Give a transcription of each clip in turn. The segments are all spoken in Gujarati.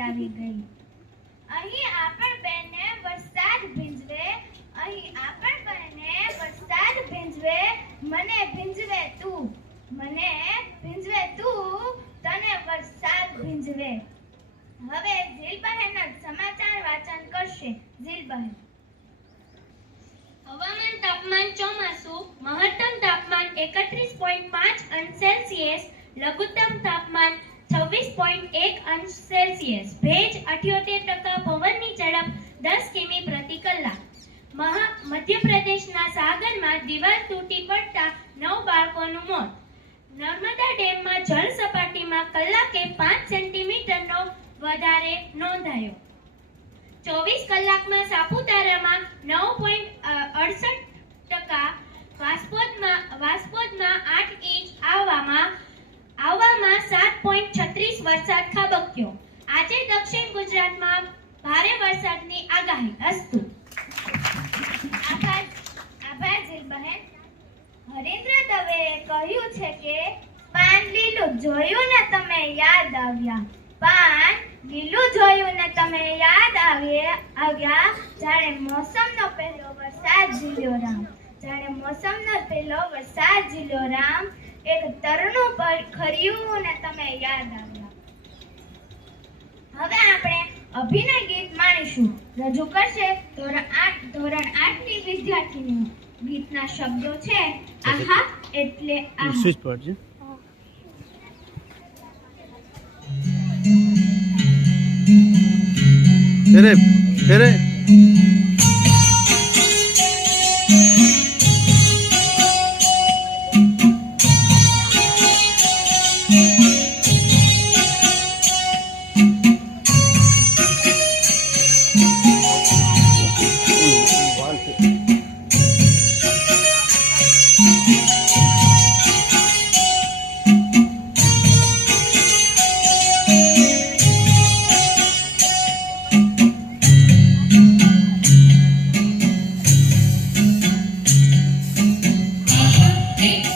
આવી ગઈ. અહીં આપણ બેને વરસાદ ભીંજવે અહીં આપણ બેને વરસાદ ભીંજવે મને ભીંજવે તું મને ભીંજવે તું તને વરસાદ ભીંજવે. હવે ઝીલબહેન સમાચાર વાંચન કરશે. ઝીલબહેન હવામાન તાપમાન ચોમાસું મહત્તમ તાપમાન એકત્રીસ પોઈન્ટ પાંચ અંશ સેલ્સિયસ લઘુત્તમ તાપમાન છવ્વીસ પોઈન્ટ એક અંશ સેલ્સિયસ. ભેજ અઠ્યોતેર ટકા પવનની ઝડપ દસ કિમી પ્રતિ કલાક. મહા મધ્યપ્રદેશના સાગરમાં દિવાલ તૂટી પડતા નવ બાળકોનું મોત. નર્મદા ડેમમાં જળ સપાટીમાં કલાકે પાંચ સેન્ટીમીટરનો વધારે નોંધાયો. ચોવીસ કલાકમાં સાપુતારામાં નવ પોઈન્ટ અડસઠ ટકા. વાસ્પોદમાં વાસ્પોદમાં આઠ ઇંચ આવવામાં આવવામાં સાત પોઈન્ટ છત્રીસ વરસાદ ખાબક્યો. આજે દક્ષિણ ગુજરાતમાં ભારે વરસાદની આગાહી. અસ્તુ. આભાર. આભાર, ઝીલબહેન. હરેન્દ્ર દવેએ કહ્યું છે કે, પાન લીલું જોયું ને તમે યાદ આવ્યા. પાન લીલું જોયું ને તમે યાદ આવ્યા આવ્યા. જાણે મોસમનો પહેલો વરસાદ ઝીલ્યો રામ. જાણે મોસમનો પહેલો વરસાદ ઝીલ્યો રામ. એક તરણો પર ખર્યું ને તમે યાદ આવ્યા. હવે આપણે અભિનય ગીત માણીશું. રજૂ કરશે ધોરણ આઠ ધોરણ આઠની વિદ્યાર્થીની ગીતના શબ્દો છે આહા એટલે આહા. સ્વિચ ફેરે ફેરે. Thanks.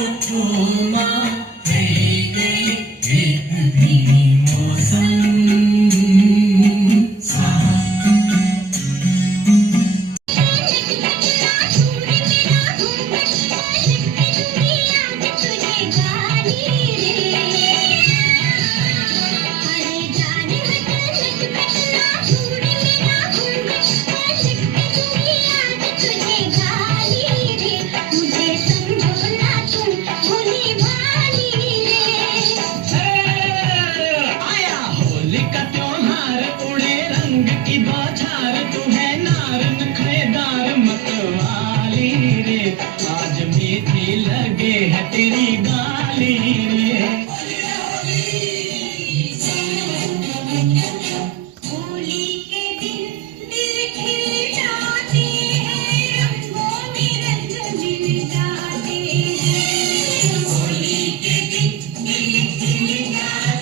to Obrigada.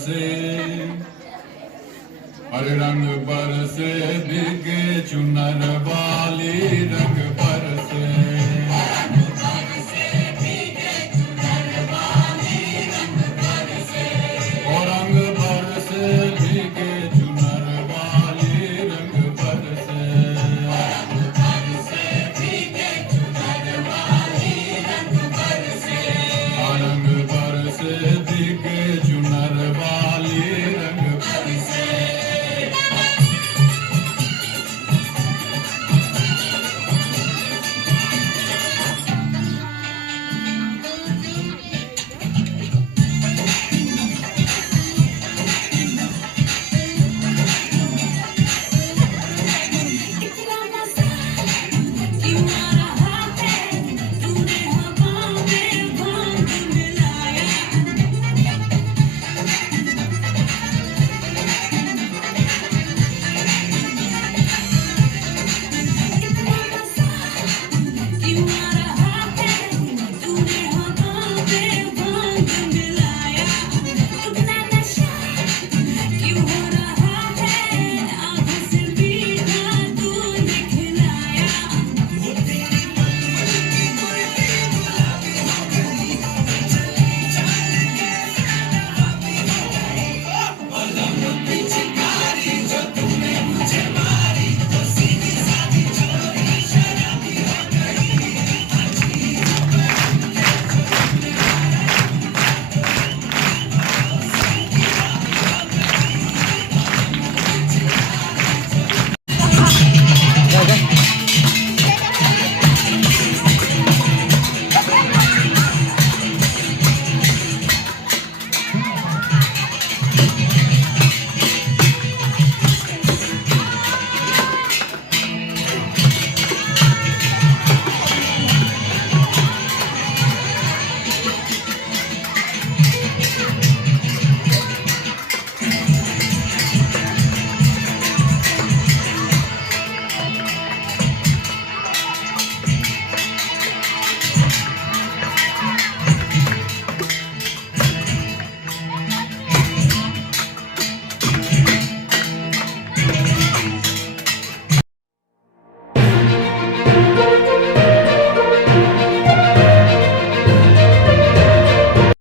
बरसे अरे रंग बरसे भीगे चुनर वाली रंग